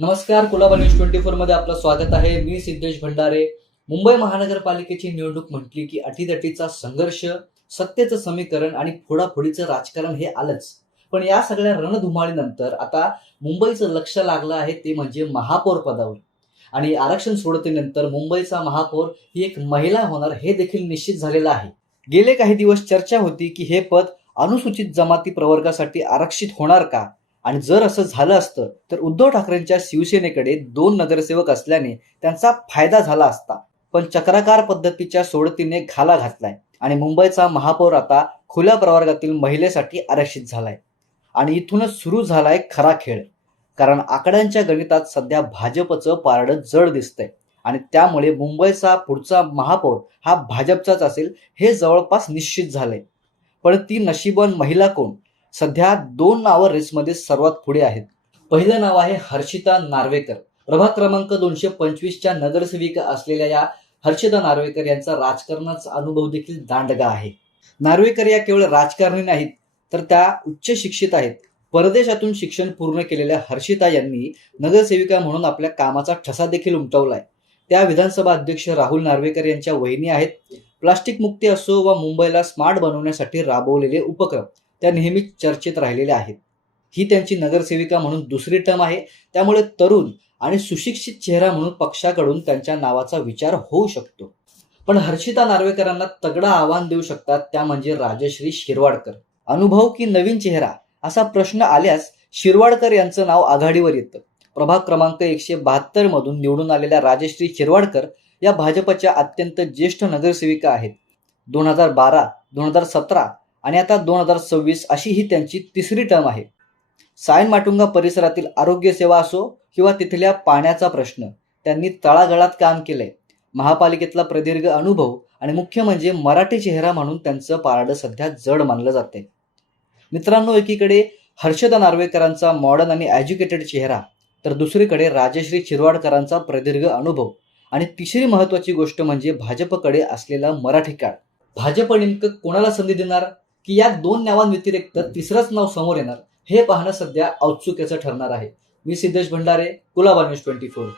नमस्कार, कुलाबा न्यूज 24 मध्ये आपलं स्वागत आहे. मी सिद्धेश भंडारे. मुंबई महानगरपालिकेची निवडणूक म्हटली की अटीतटीचा संघर्ष, सत्तेचं समीकरण आणि फोडाफोडीचं राजकारण हे आलंच. पण या सगळ्या रणधुमाळीनंतर आता मुंबईचं लक्ष लागलं आहे ते म्हणजे महापौर पदावर. आणि आरक्षण सोडतीनंतर मुंबईचा महापौर ही एक महिला होणार हे देखील निश्चित झालेलं आहे. गेले काही दिवस चर्चा होती की हे पद अनुसूचित जमाती प्रवर्गासाठी आरक्षित होणार का, आणि जर असं झालं असतं तर उद्धव ठाकरेंच्या शिवसेनेकडे 2 नगरसेवक असल्याने त्यांचा फायदा झाला असता. पण चक्राकार पद्धतीच्या सोडतीने घाला घातलाय आणि मुंबईचा महापौर आता खुल्या प्रवर्गातील महिलेसाठी आरक्षित झालाय. आणि इथूनच सुरू झालाय खरा खेळ. कारण आकड्यांच्या गणितात सध्या भाजपचं पारडं जड दिसतंय आणि त्यामुळे मुंबईचा पुढचा महापौर हा भाजपचाच असेल हे जवळपास निश्चित झालंय. पण ती नशीबवान महिला कोण? सध्या 2 नावं रेसमध्ये सर्वात पुढे आहेत. पहिलं नाव आहे हर्षिता नार्वेकर. प्रभाग क्रमांक 225च्या नगरसेविका असलेल्या या हर्षिता नार्वेकर यांचा राजकारणाचा अनुभव देखील दांडगा आहे. नार्वेकर या केवळ राजकारणी नाहीत, तर त्या उच्च शिक्षित आहेत. परदेशातून शिक्षण पूर्ण केलेल्या हर्षिता यांनी नगरसेविका म्हणून आपल्या कामाचा ठसा देखील उमटवलाय. त्या विधानसभा अध्यक्ष राहुल नार्वेकर यांच्या वहिनी आहेत. प्लास्टिक मुक्ती असो वा मुंबईला स्मार्ट बनवण्यासाठी राबवलेले उपक्रम त्या नेहमीच चर्चेत राहिलेल्या आहेत. ही त्यांची नगरसेविका म्हणून दुसरी टर्म आहे. त्यामुळे तरुण आणि सुशिक्षित चेहरा म्हणून पक्षाकडून त्यांच्या नावाचा विचार होऊ शकतो. पण हर्षिता नार्वेकरांना तगडं आव्हान देऊ शकतात त्या म्हणजे राजश्री शिरवाडकर. अनुभव की नवीन चेहरा असा प्रश्न आल्यास शिरवाडकर यांचं नाव आघाडीवर येतं. प्रभाग क्रमांक 172 मधून निवडून आलेल्या राजश्री शिरवाडकर या भाजपच्या अत्यंत ज्येष्ठ नगरसेविका आहेत. 2012, 2017 आणि आता 2026 अशी ही त्यांची तिसरी टर्म आहे. सायन माटुंगा परिसरातील आरोग्य सेवा असो किंवा तिथल्या पाण्याचा प्रश्न, त्यांनी तळागाळात काम केलंय. महापालिकेतला प्रदीर्घ अनुभव आणि मुख्य म्हणजे मराठी चेहरा म्हणून त्यांचं पारडं सध्या जड मानलं जाते. मित्रांनो, एकीकडे हर्षदा नार्वेकरांचा मॉडर्न आणि एज्युकेटेड चेहरा, तर दुसरीकडे राजश्री शिरवाडकरांचा प्रदीर्घ अनुभव आणि तिसरी महत्वाची गोष्ट म्हणजे भाजपकडे असलेला मराठी काळ. भाजप नेमकं कोणाला संधी देणार की या 2 नावांव्यतिरिक्त तिसरंच नाव समोर येणार हे पाहणं सध्या औत्सुक्याचं ठरणार आहे. मी सिद्धेश भंडारे, कुलाबा न्यूज 24.